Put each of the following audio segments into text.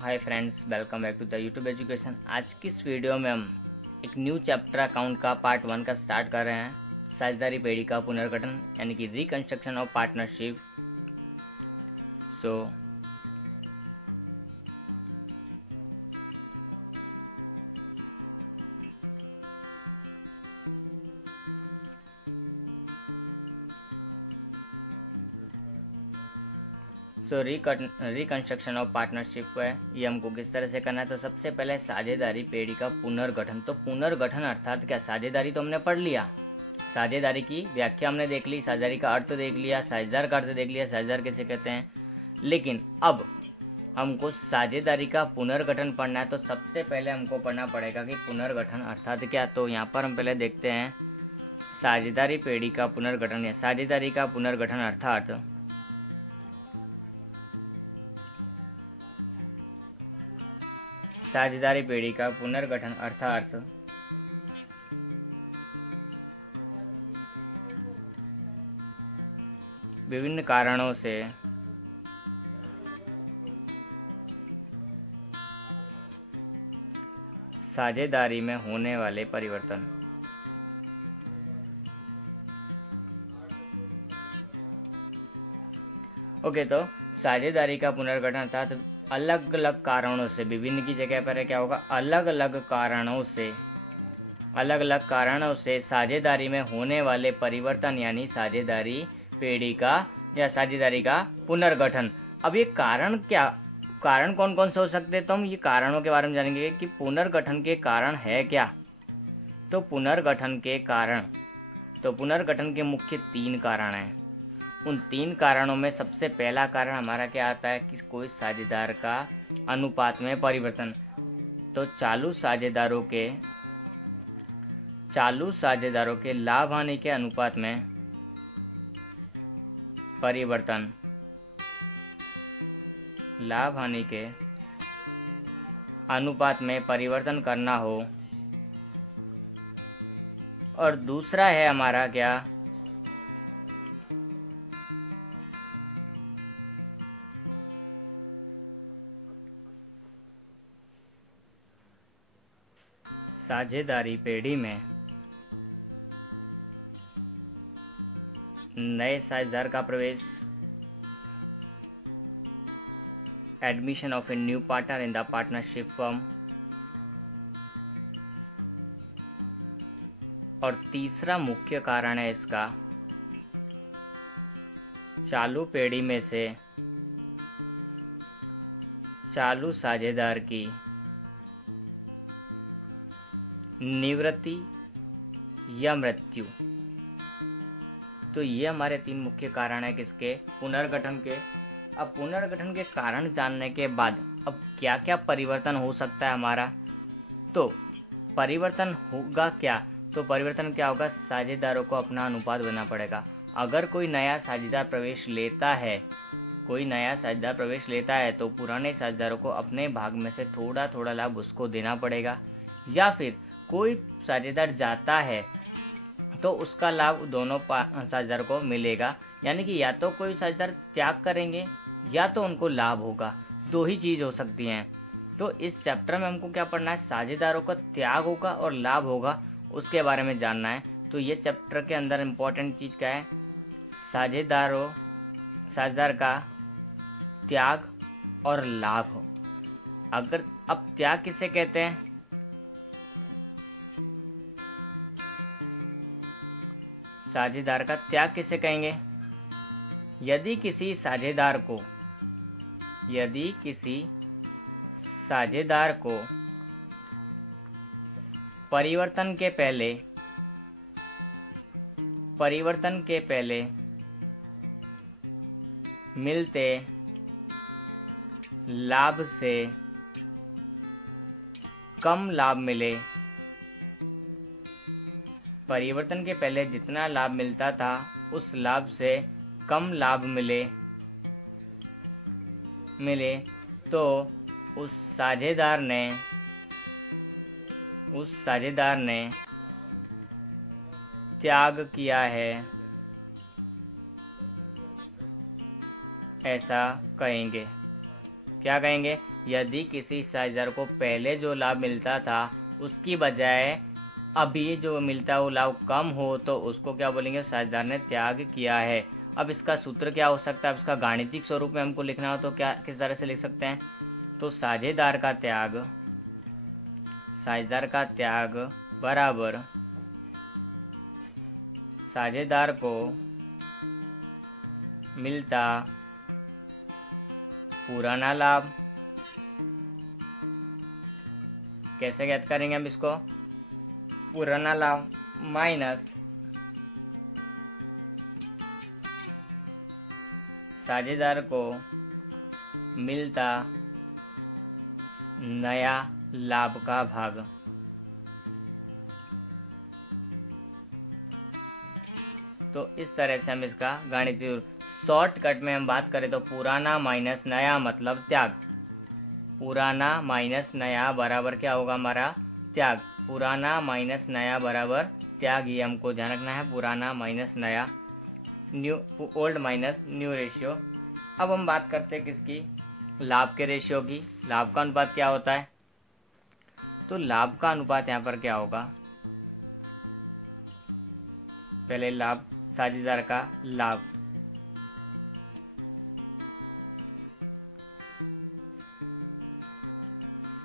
Hi friends, welcome back to the YouTube education. आज की इस वीडियो में हम एक न्यू चैप्टर अकाउंट का पार्ट 1 का स्टार्ट कर रहे हैं। साझेदारी पेढ़ी का पुनर्गठन यानी कि reconstruction of partnership. So reconstruction of partnership है, ये हमको किस तरह से करना है। तो सबसे पहले साझेदारी पेढ़ी का पुनर्गठन। तो पुनर्गठन अर्थात क्या? साझेदारी तो हमने पढ़ लिया, साझेदारी की व्याख्या हमने देख ली, साझेदारी का अर्थ देख लिया, साझेदार का अर्थ देख लिया, साझेदार किसे कहते हैं। लेकिन अब हमको साझेदारी का पुनर्गठन पढ़ना है। तो सबसे पहले हमको पढ़ना पड़ेगा कि पुनर्गठन अर्थात क्या। तो यहाँ पर हम पहले देखते हैं साझेदारी पेढ़ी का पुनर्गठन या साझेदारी का पुनर्गठन अर्थात साझेदारी पेढ़ी का पुनर्गठन अर्थात विभिन्न कारणों से साझेदारी में होने वाले परिवर्तन। ओके, तो साझेदारी का पुनर्गठन अर्थात अलग अलग कारणों से, विभिन्न की जगह पर क्या होगा, अलग अलग कारणों से साझेदारी में होने वाले परिवर्तन यानी साझेदारी पेढ़ी का या साझेदारी का पुनर्गठन। अब ये कारण कौन कौन से हो सकते हैं, तो हम ये कारणों के बारे में जानेंगे कि पुनर्गठन के कारण है क्या। तो पुनर्गठन के मुख्य 3 कारण हैं। उन 3 कारणों में सबसे पहला कारण हमारा क्या आता है कि कोई साझेदार का अनुपात में परिवर्तन। तो चालू साझेदारों के लाभ हानि के अनुपात में परिवर्तन, लाभ हानि के अनुपात में परिवर्तन करना हो। और दूसरा है हमारा क्या, साझेदारी पेढ़ी में नए साझेदार का प्रवेश, admission of a new partner in the partnership firm. और तीसरा मुख्य कारण है इसका, चालू पेढ़ी में से चालू साझेदार की निवृत्ति या मृत्यु। तो ये हमारे 3 मुख्य कारण है किसके, पुनर्गठन के। अब पुनर्गठन के कारण जानने के बाद अब क्या क्या परिवर्तन हो सकता है हमारा। तो परिवर्तन होगा क्या, तो परिवर्तन क्या होगा, साझेदारों को अपना अनुपात देना पड़ेगा। अगर कोई नया साझेदार प्रवेश लेता है तो पुराने साझेदारों को अपने भाग में से थोड़ा थोड़ा लाभ उसको देना पड़ेगा। या फिर कोई साझेदार जाता है तो उसका लाभ दोनों साझेदार को मिलेगा। यानी कि या तो कोई साझेदार त्याग करेंगे या तो उनको लाभ होगा, 2 ही चीज़ हो सकती हैं। तो इस चैप्टर में हमको क्या पढ़ना है, साझेदारों का त्याग होगा और लाभ होगा, उसके बारे में जानना है। तो ये चैप्टर के अंदर इम्पोर्टेंट चीज़ क्या है, साझेदार का त्याग और लाभ हो। अगर अब त्याग किसे कहते हैं, साझेदार का त्याग किसे कहेंगे, यदि किसी साझेदार को परिवर्तन के पहले मिलते लाभ से कम लाभ मिले, परिवर्तन के पहले जितना लाभ मिलता था उस लाभ से कम लाभ मिले तो उस साझेदार ने त्याग किया है, ऐसा कहेंगे। क्या कहेंगे, यदि किसी साझेदार को पहले जो लाभ मिलता था उसकी बजाय अभी जो मिलता है वो लाभ कम हो तो उसको क्या बोलेंगे, साझेदार ने त्याग किया है। अब इसका सूत्र क्या हो सकता है, अब इसका गाणितिक स्वरूप में हमको लिखना हो तो क्या किस तरह से लिख सकते हैं, तो साझेदार का त्याग बराबर साझेदार को मिलता पुराना लाभ। कैसे ज्ञात करेंगे हम इसको, पुराना लाभ माइनस साझेदार को मिलता नया लाभ का भाग। तो इस तरह से हम इसका गणितीय शॉर्टकट में हम बात करें तो पुराना माइनस नया मतलब त्याग। पुराना माइनस नया बराबर क्या होगा हमारा, त्याग। पुराना माइनस नया बराबर त्याग, ये हमको ध्यान रखना है। पुराना माइनस नया, new old minus new ratio. अब हम बात करते हैं किसकी, लाभ के रेशियो की। लाभ का अनुपात क्या होता है, तो लाभ का अनुपात यहाँ पर क्या होगा, पहले लाभ, साझेदार का लाभ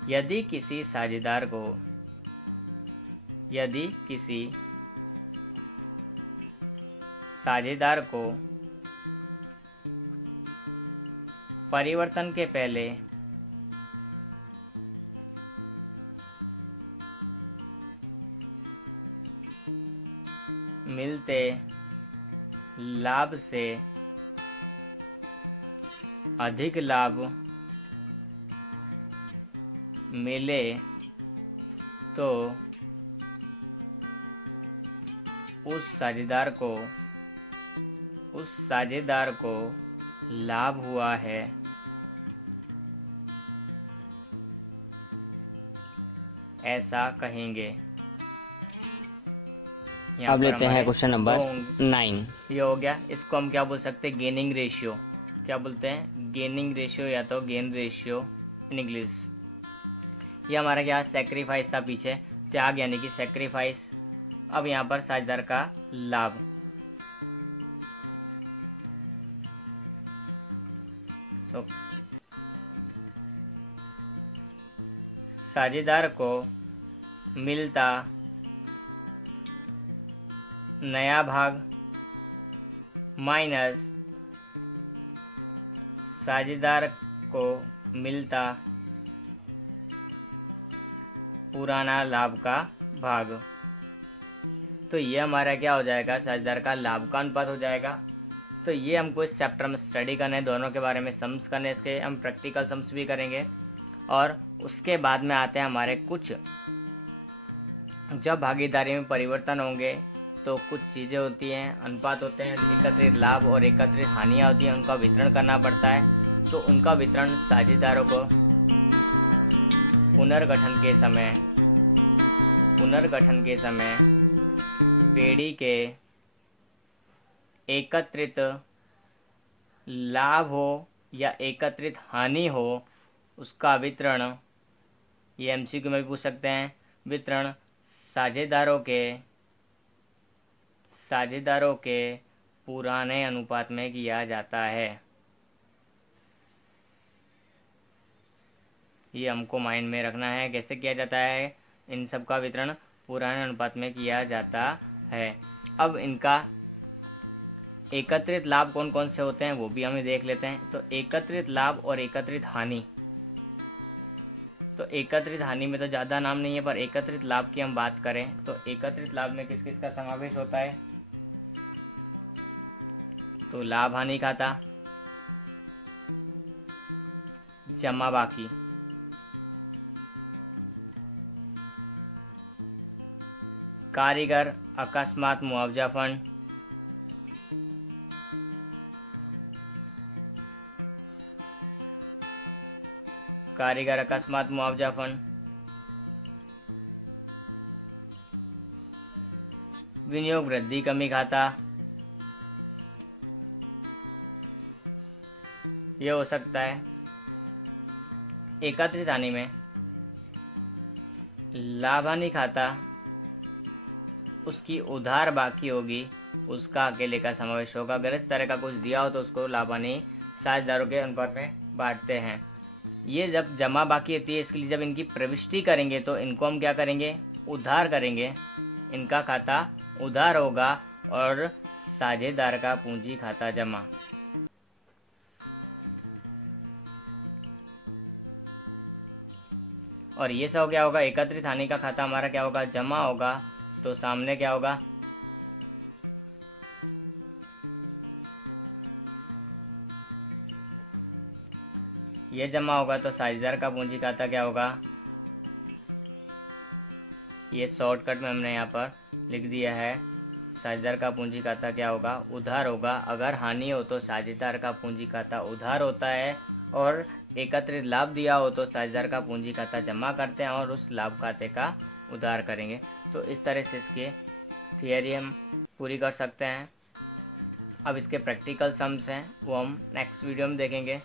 यदि किसी साझेदार को परिवर्तन के पहले मिलते लाभ से अधिक लाभ मिले तो उस साझेदार को लाभ हुआ है, ऐसा कहेंगे। अब लेते हैं क्वेश्चन नंबर 9। ये हो गया। इसको हम क्या बोल सकते हैं, गेनिंग रेशियो। क्या बोलते हैं, गेनिंग रेशियो या तो गेन रेशियो इन इंग्लिश। ये हमारा क्या सेक्रीफाइस था पीछे, त्याग यानी कि सेक्रीफाइस। अब यहाँ पर साझेदार का लाभ, तो साझेदार को मिलता नया भाग माइनस साझेदार को मिलता पुराना लाभ का भाग। तो ये हमारा क्या हो जाएगा, साझेदार का लाभ का अनुपात हो जाएगा। तो ये हमको इस चैप्टर में स्टडी करना है, दोनों के बारे में सम्स करने, इसके हम प्रैक्टिकल सम्स भी करेंगे। और उसके बाद में आते हैं हमारे कुछ, जब भागीदारी में परिवर्तन होंगे तो कुछ चीज़ें होती हैं, अनुपात होते हैं, एकत्रित लाभ और एकत्रित हानियाँ होती हैं, उनका वितरण करना पड़ता है। तो उनका वितरण साझेदारों को पुनर्गठन के समय पेड़ी के एकत्रित लाभ हो या एकत्रित हानि हो, उसका वितरण, ये एमसीक्यू में भी पूछ सकते हैं, वितरण साझेदारों के पुराने अनुपात में किया जाता है। ये हमको माइंड में रखना है, कैसे किया जाता है, इन सब का वितरण पुराने अनुपात में किया जाता है। अब इनका एकत्रित लाभ कौन कौन से होते हैं वो भी हमें देख लेते हैं। तो एकत्रित लाभ और एकत्रित हानि, तो एकत्रित हानि में तो ज़्यादा नाम नहीं है, पर एकत्रित लाभ की हम बात करें तो एकत्रित लाभ में किस किस का समावेश होता है, तो लाभ हानि खाता, जमा बाकी, कारीगर अकस्मात मुआवजा फंड, कारीगर अकस्मात मुआवजा फंड, विनियोग वृद्धि कमी खाता, ये हो सकता है। एकत्रित हानि में लाभ हानि खाता उसकी उधार बाकी होगी उसका अकेले का समावेश होगा। अगर इस तरह का कुछ दिया हो तो उसको लाभ हानि साझेदारों के अनुपात में बांटते हैं। ये जब जमा बाकी होती है, इसके लिए जब इनकी प्रविष्टि करेंगे तो इनको हम क्या करेंगे, उधार करेंगे। इनका खाता उधार होगा और साझेदार का पूंजी खाता जमा। और ये सब क्या होगा, एकत्रित हानि का खाता हमारा क्या होगा, जमा होगा। तो सामने क्या होगा, ये जमा होगा तो साझेदार का पूंजी खाता क्या होगा, ये शॉर्टकट में हमने यहाँ पर लिख दिया है। साझेदार का पूंजी खाता क्या होगा, उधार होगा। अगर हानि हो तो साझेदार का पूंजी खाता उधार होता है और एकत्रित लाभ दिया हो तो साझेदार का पूंजी खाता जमा करते हैं और उस लाभ खाते का उधार करेंगे। तो इस तरह से इसके थियरी हम पूरी कर सकते हैं। अब इसके प्रैक्टिकल सम्स हैं वो हम नेक्स्ट वीडियो में देखेंगे।